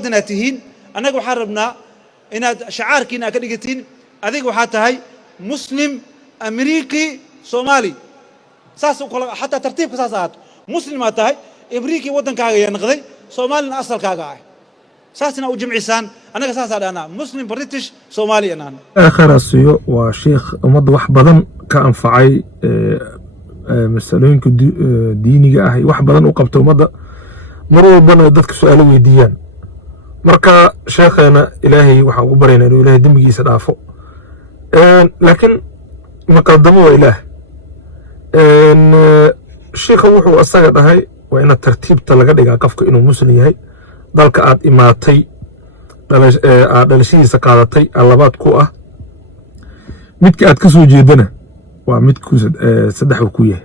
muwaadinaad tihiin annaga waxaan rabnaa inaad shacaarkiina ka dhigatiin adiga waxaa tahay muslim amriiki soomaali saas kala xataa tartiibka saas ahaato muslimaad tahay amriiki waddankaaga yaa noqday soomaalina asalkaaga ah saasna u jimcisaan anaga saas adana muslim british somali anana akhir asiyo waa sheekh umad wax badan ka anfacay masalooyinka diiniga ah wax badan u qabto umada mar walbana dadka su'aalo weydiiyaan marka sheekhana ilaahay waxa ugu bareynaa inuu ilaahay dambigiisa dhaafo laakiin ma qaldamo waa ilaah sheekhu wuxuu asaga dhahay waa in tartiibta laga dhigaa qofka inuu muslim yahay dalka aad imaatay dhalashadiisa qaadatay labaad ku ah midka aad ka soo jeedana waa midku saddex ku yahay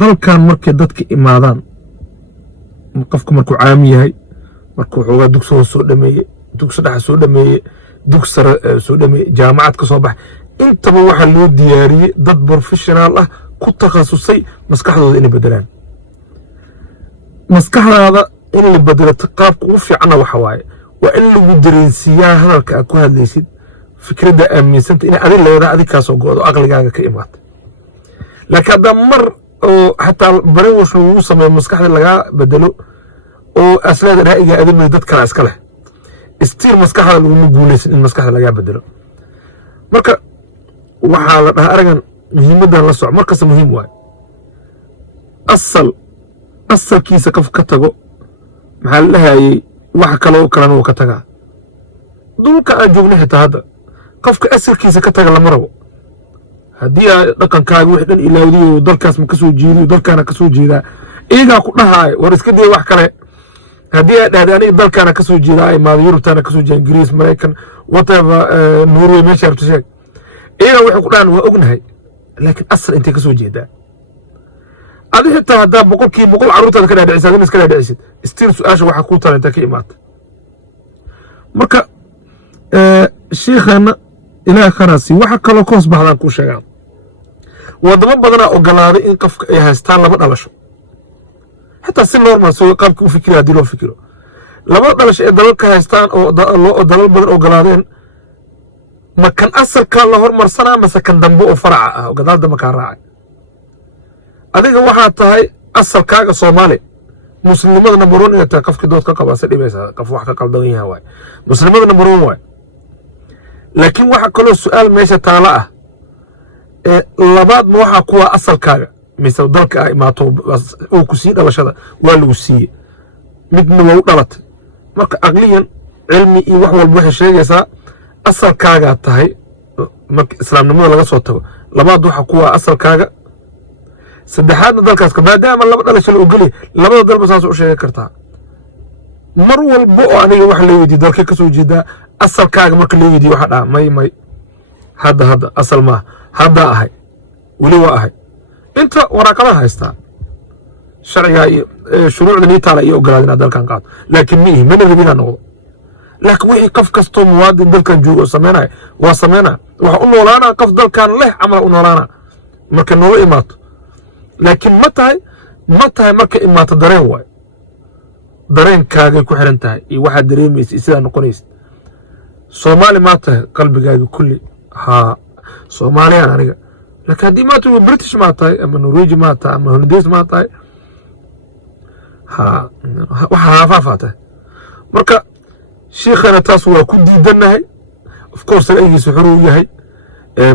dalkan markay dadka imaadaan qofku markuu caami yahay markuu xoogaa dugsi hoos soo dhameeyey dugsi dhexe soo dhameeyey dugsi sare soo dhameeyey jaamacad ka soo baxay intaba waxaa loo diyaariyey dad professional ah ku takhasusay maskaxdooda inay bedelaan maskaxdaada in la bedelo qaabka ugu fiicanna waxa waaye waa in lagu dareensiiyaa hadalka aad ku hadlaysid fikradda aaminsanta inay adig leedahay adig kaasoo go-do aqligaaga ka imaatay laakiin haddaa mar oo xataa brainwash lagu sameeyo maskaxda lagaa bedelo oo aslaada raa'iga adimada dad kale iska leh istiir maskaxda laguma guulaysan in maskaxda lagaa bedelo marka waxaa la dhahaa aragan muhiimaddan la soco markasta muhiim waaye asalkiisa qof ka tago maxaa la dhahayay wax kale oo kalena wuu ka tagaa dhulka aan joogna xitaa hadda qofka asalkiisa ka taga lama rabo haddii aa dhaqankaaga wixii dhan ilaawdiyo dalkaas ma ka soo jeediyo dalkaana ka soo jeedaa iyagaa ku dhahaay war iska daya wax kale haddii aa dhahday aniga dalkaana ka soo jeedaa imaado yurubtaana ka soo jeeda ingiriis maraykan whatever norway meesha rabto sheeg iyagaa waxay ku dhahan waa ognahay laakiin asal intay ka soo jeedaa adi xitaa haddaa boqolkiiba boqol carruurtaada ka dhaadhicisid adina iska dhaadhicisid istiin su-aasha waxaa kuu tala inta ka imaata marka sheekhaana ilaah kharaasi waxa kaloo ka hoos baxdaan kuu sheegaan wadamo badanaa ogolaaday in qofka ay haystaan laba dhalasho xitaa si normal soo qaabka u fikira haddii loo fikiro laba dhalasho ee dalalka haystaan oo dalal badan ogolaadeen ma kan asalka la hormarsanaa mase kan dambe oo faraca ah oo gadaal dambe kaa raacay adiga waxaa tahay asalkaaga soomaali muslimada number one inaad tahay qofkii dood ka qabaa si dhibaysaa qof wax ka qaldan yahay waay muslimada number one waay laakiin waxa kaloo su-aal meesha taala ah labaad ma waxaa kuwa asalkaaga mise dalka ah imaato oo ku sii dhalashada waa lagu siiyey midna waa u dhalatay marka aqliyan cilmi iyo wax walba waxay sheegaysaa asalkaagaa tahay marka islaamnimada laga soo tago labaad waxa kuwa asalkaaga saddexaadna dalkaas maadaama laba dhalasho la ogolyahay labada dalba saas u sheegi kartaa mar walba oo aniga wax la weydiiyo dalka ka soo jeedaa asalkaaga marka la weydiiyo waxa dhaa may hadda asal maaha haddaa ahay weli waa ahay inta waraaqadaha haystaa sharcigaa iyo shuruucda niitaala iyo ogolaada inaad dalkan qaado laakiin miihi mana rabin inaa noqdo laakiin wixii qof kastoo muwaadin dalkan joogo oo sameynaya waa sameynaa waxa u noolaanaa qof dalkan leh camal u noolaanaa marka noola imaato laakiin ma tahay marka imaato dareen waay dareenkaagay ku xiran tahay iyo waxaad dareemaysa iyo sidaa noqonaysa soomaali maa tahay qalbigaaga kulli haa soomaaliyaan aniga laakiin haddii maata british maa tahay ama norweji maa tahay ama hollandays maa tahay haa waxa haafaafaa tahay marka sheekhana taas waa ku diidanahay of course ra'yigiisa xuruu yahay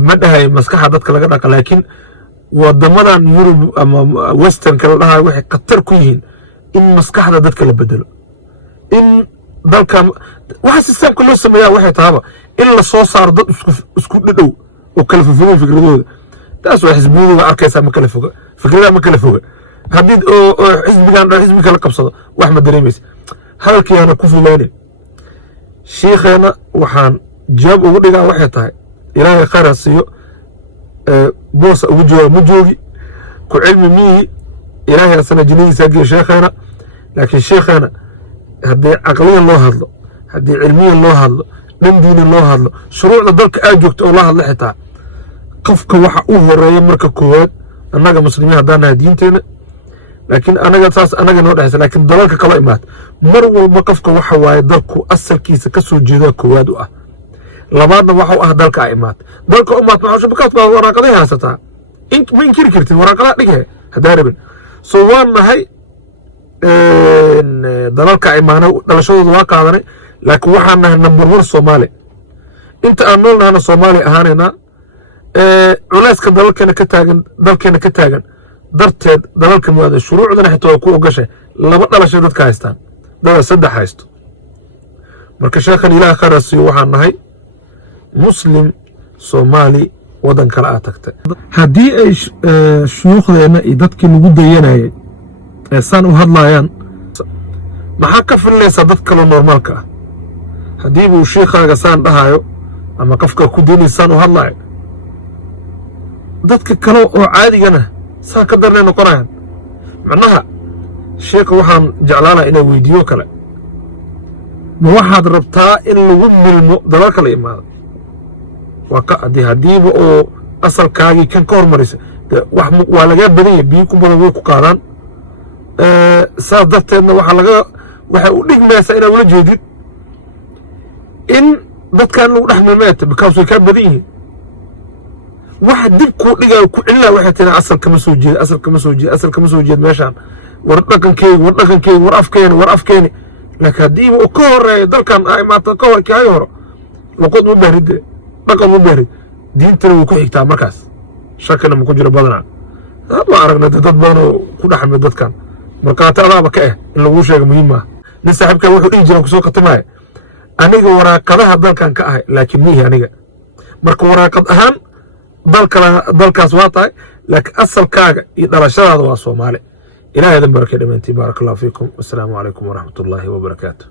ma dhahay maskaxa dadka laga dhaqa laakiin wadamadan yurub ama western kala dhahay waxay khatar ku yihiin in maskaxda dadka la bedelo in dalka waxa sistemka loo sameeyaa waxay tahaba in la soo saaro dad isku dhadhow oo kala fogeyn fikradooda taas waa xisbiyada arkaysa ma kala foga fikradaha ma kala foga haddii oo xisbigan xisbi kala qabsado wax ma dareemaysa hadalkiina ku fulaynin sheekhana waxaan jawaab ugu dhigaa waxay tahay ilaahay khayr ha siiyo بوس وجهه مجوجي كعلم ميه إلهي أصلا جنيه ساقي شيخنا لكن شيخنا هدي عقليا الله هذا هدي علميا الله هذا من دين الله هذا شروع ذلك أجوكت الله هذا حتى قفك وحا أوه الرأي مركا كواد أنك مسلمين هدانا دينتين لكن أنا قصاص أنا جنود حس لكن دلالك كلا إمات مروا بقفك وحواي دلكو أصل كيس كسو جدا كوادوا لبعضنا وحوا دلك إمات دلك أمات معوش بكات وراقدها ستا إنك من كيركرتين وراقدها نجها هداربن سوان هاي دلالك إمانة دلشوا الواقع هذا لكن وحنا نمبر 1 صومالي أنت أنولنا أنا صومالي أهاننا culays dalkeena ka taagan darteed dalalka muwaadin shuruucdana xitaa ku ogashay laba dhalasho dadka haystaan dad saddex haysto marka sheekhan ilaaha qarasi waxaan nahay muslim Soomaali wadan kala ah tagtay hadii ay shuyuukhdeena iyo dadkii lagu dayanayay san u hadlayaan maxaa ka filaysa dad kale normaalka ah hadii uu sheekhaga san dhahayo ama qofka ku diinaysan u hadlayo dadka kale oo caadigana saa ka darnay noqonayaan macnaha sheekhu waxaan jeclaanaa inaan weydiiyo kale ma waxaad rabtaa in lagu milmo dalal kale imaado waa ka hadiiba oo asalkaagii kan ka hormarisa wax waa laga badan yahay biyo ku badan way ku qaadaan saas darteedna waxay u dhigmaysaa inaad ula jeedid in dadkan lagu dhex milmeeta because way ka badan yihiin واحد دبكو دغا ku cilaa waxa tina asal kama soo jeed meeshan war dhaqankay war afkeena laakiin hadii uu ka horeeyo dalkan ay maanta ka hor kay horo laqad u baaride dhaqan u baarid diintana uu ku xigtaa markaas shakana ma ku jiro badana dad waa aragna dad badan oo ku dhaxmay dadkan marka taadaaba ka in lagu sheego muhiim ah nin saaxiibka wuxuu dhigi jiray ku soo qatimay aniga waraaqadaha dalkan ka ahay laakiin mihi aniga marka waraaqad ahaan dalkaas waa tahay laakiin asalkaaga iyo dhalashadaada waa Soomaali ilaahay dan barakay dhameentay barakallahu fiikum assalaamu alaykum wa rahmatullahi wa barakaatuh